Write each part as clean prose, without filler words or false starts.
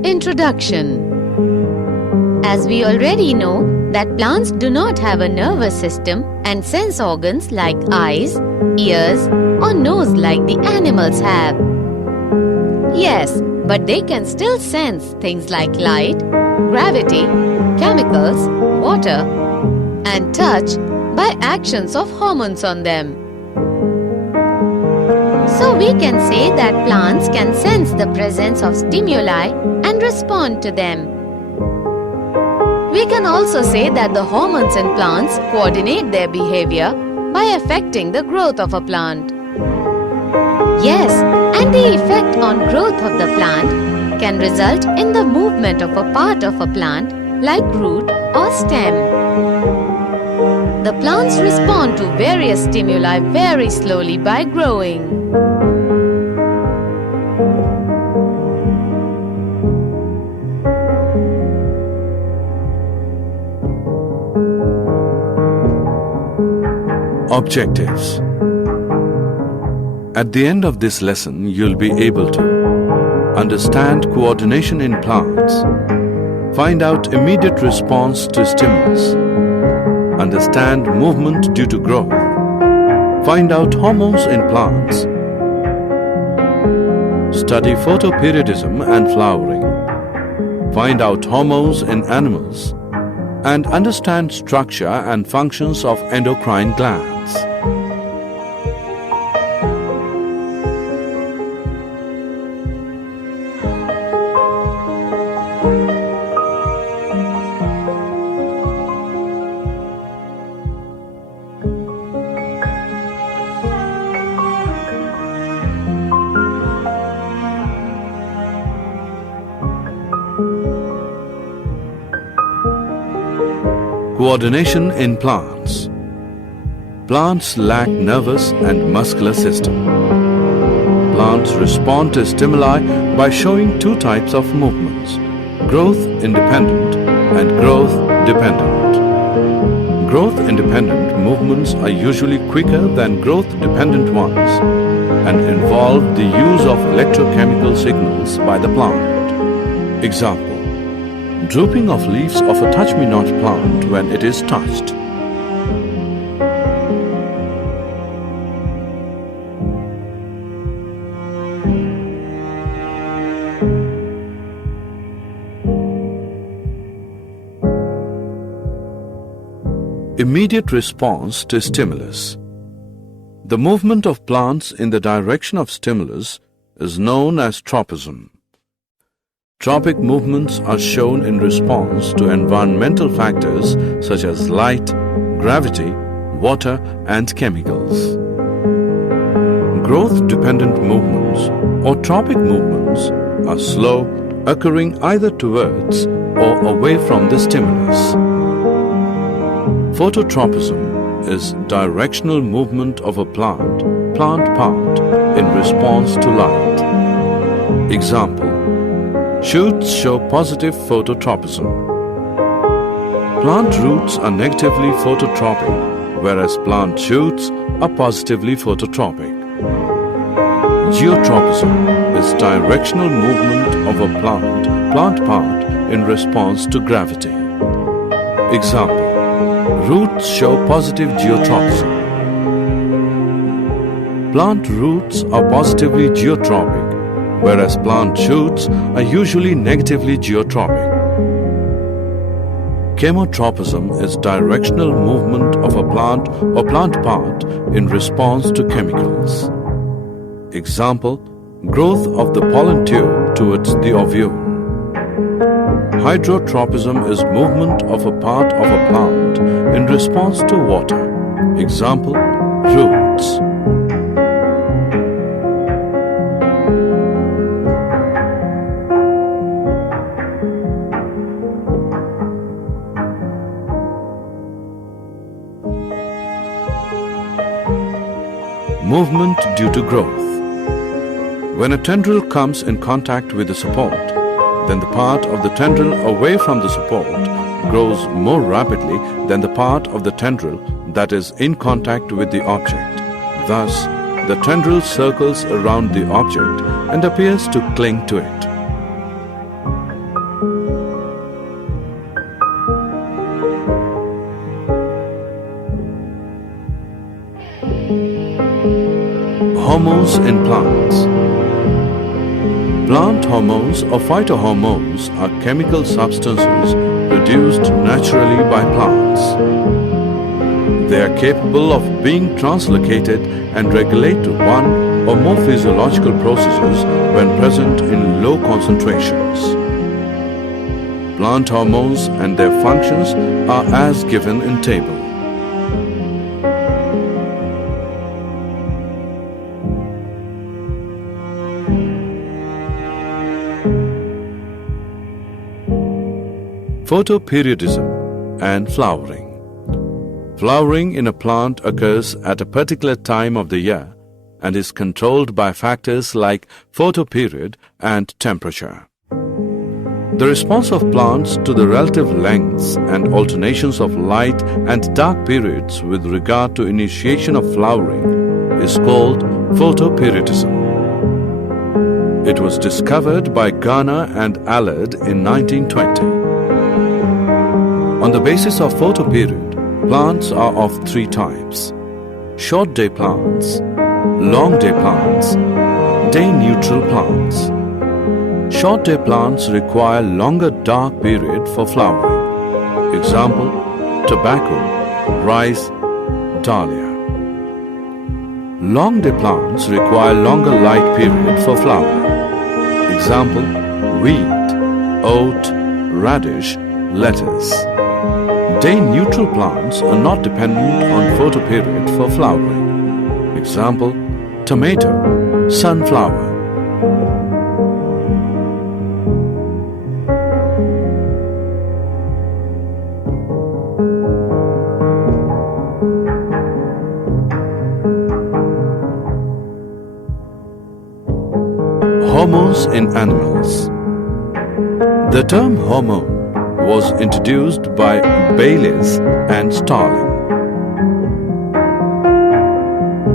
Introduction. As we already know that plants do not have a nervous system and sense organs like eyes, ears or nose like the animals have. Yes, but they can still sense things like light, gravity, chemicals, water and touch by actions of hormones on them. So we can say that plants can sense the presence of stimuli and respond to them. We can also say that the hormones in plants coordinate their behavior by affecting the growth of a plant. Yes, and the effect on growth of the plant can result in the movement of a part of a plant like root or stem. The plants respond to various stimuli very slowly by growing. Objectives. At the end of this lesson, you'll be able to understand coordination in plants, find out immediate response to stimulus, understand movement due to growth, find out hormones in plants, study photoperiodism and flowering, find out hormones in animals, and understand structure and functions of endocrine glands. Coordination in plants. Plants lack nervous and muscular system. Plants respond to stimuli by showing two types of movements: growth independent and growth dependent. Growth independent movements are usually quicker than growth dependent ones and involve the use of electrochemical signals by the plant. Example: drooping of leaves of a touch-me-not plant when it is touched. Immediate response to stimulus. The movement of plants in the direction of stimulus is known as tropism. Tropic movements are shown in response to environmental factors such as light, gravity, water and chemicals. Growth-dependent movements or tropic movements are slow, occurring either towards or away from the stimulus. Phototropism is directional movement of a plant part in response to light. Example: shoots show positive phototropism. Plant roots are negatively phototropic, whereas plant shoots are positively phototropic. Geotropism is directional movement of a plant part in response to gravity. Example: roots show positive geotropism. Plant roots are positively geotropic, whereas plant shoots are usually negatively geotropic. Chemotropism is directional movement of a plant or plant part in response to chemicals. Example: growth of the pollen tube towards the ovule. Hydrotropism is movement of a part of a plant in response to water. Example: roots. Movement due to growth. When a tendril comes in contact with the support, then the part of the tendril away from the support grows more rapidly than the part of the tendril that is in contact with the object. Thus, the tendril circles around the object and appears to cling to it. Hormones in plants. Plant hormones or phytohormones are chemical substances produced naturally by plants. They are capable of being translocated and regulate one or more physiological processes when present in low concentrations. Plant hormones and their functions are as given in table. Photoperiodism and flowering. Flowering in a plant occurs at a particular time of the year and is controlled by factors like photoperiod and temperature. The response of plants to the relative lengths and alternations of light and dark periods with regard to initiation of flowering is called photoperiodism. It was discovered by Garner and Allard in 1920. On the basis of photoperiod, plants are of three types: short day plants, long day plants, day neutral plants. Short day plants require longer dark period for flowering. Example, tobacco, rice, dahlia. Long day plants require longer light period for flowering. Example, wheat, oat, radish, lettuce. Day neutral plants are not dependent on photoperiod for flowering. Example, tomato, sunflower. Hormones in animals. The term hormone was introduced by Bayliss and Starling.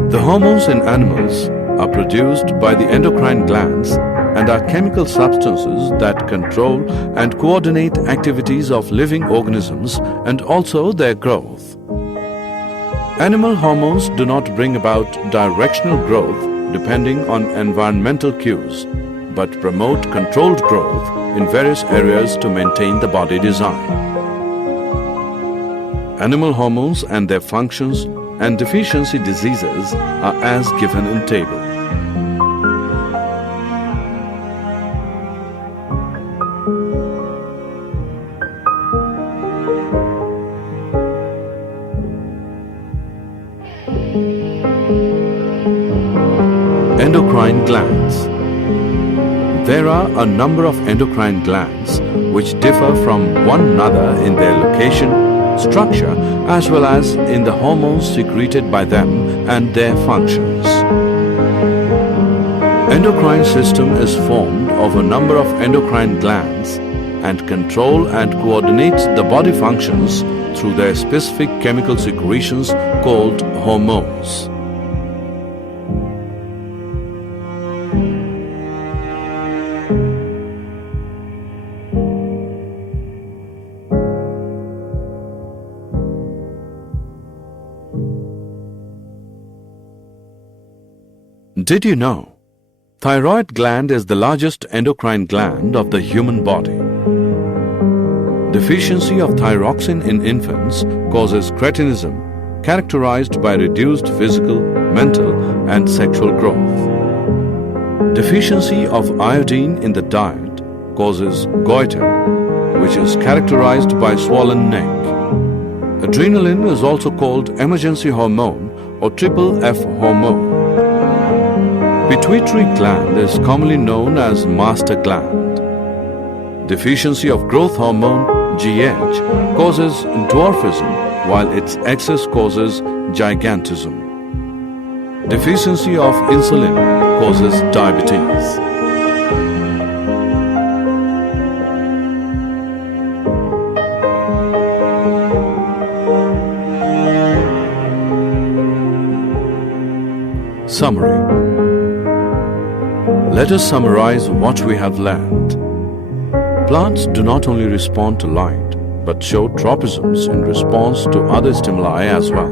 The hormones in animals are produced by the endocrine glands and are chemical substances that control and coordinate activities of living organisms and also their growth. Animal hormones do not bring about directional growth depending on environmental cues, but promote controlled growth in various areas to maintain the body design. Animal hormones and their functions and deficiency diseases are as given in table. Endocrine glands. There are a number of endocrine glands which differ from one another in their location, structure, as well as in the hormones secreted by them and their functions. Endocrine system is formed of a number of endocrine glands and control and coordinates the body functions through their specific chemical secretions called hormones. Did you know? Thyroid gland is the largest endocrine gland of the human body. Deficiency of thyroxine in infants causes cretinism, characterized by reduced physical, mental, and sexual growth. Deficiency of iodine in the diet causes goiter, which is characterized by swollen neck. Adrenaline is also called emergency hormone or triple F hormone. Pituitary gland is commonly known as master gland. Deficiency of growth hormone, GH, causes dwarfism, while its excess causes gigantism. Deficiency of insulin causes diabetes. Summary. Let us summarize what we have learned. Plants do not only respond to light, but show tropisms in response to other stimuli as well.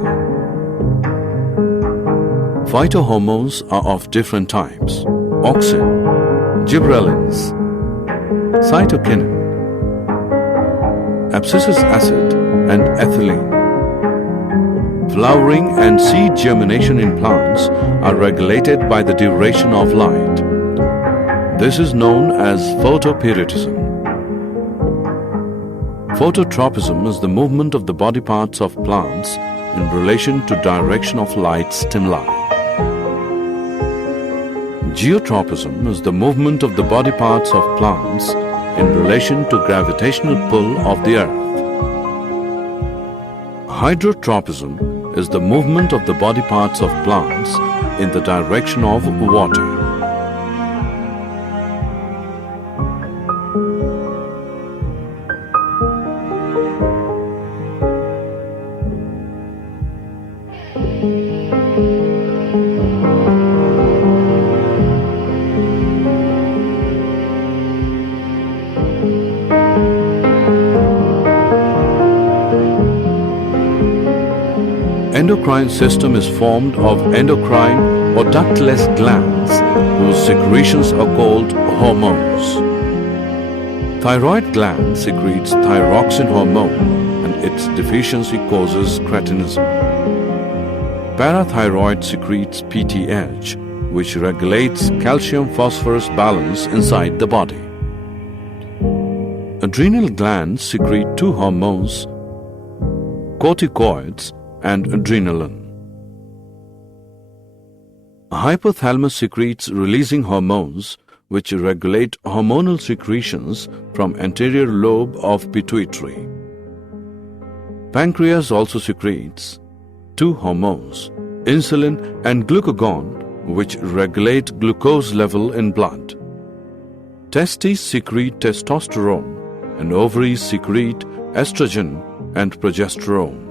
Phytohormones are of different types: auxin, gibberellins, cytokinin, abscisic acid, and ethylene. Flowering and seed germination in plants are regulated by the duration of light. This is known as photoperiodism. Phototropism is the movement of the body parts of plants in relation to direction of light stimuli. Geotropism is the movement of the body parts of plants in relation to gravitational pull of the earth. Hydrotropism is the movement of the body parts of plants in the direction of water. Endocrine system is formed of endocrine or ductless glands whose secretions are called hormones. Thyroid gland secretes thyroxine hormone and its deficiency causes cretinism. Parathyroid secretes PTH, which regulates calcium-phosphorus balance inside the body. Adrenal glands secrete two hormones, corticoids and adrenaline. Hypothalamus secretes releasing hormones which regulate hormonal secretions from anterior lobe of pituitary. Pancreas also secretes two hormones, insulin and glucagon, which regulate glucose level in blood. Testes secrete testosterone and ovaries secrete estrogen and progesterone.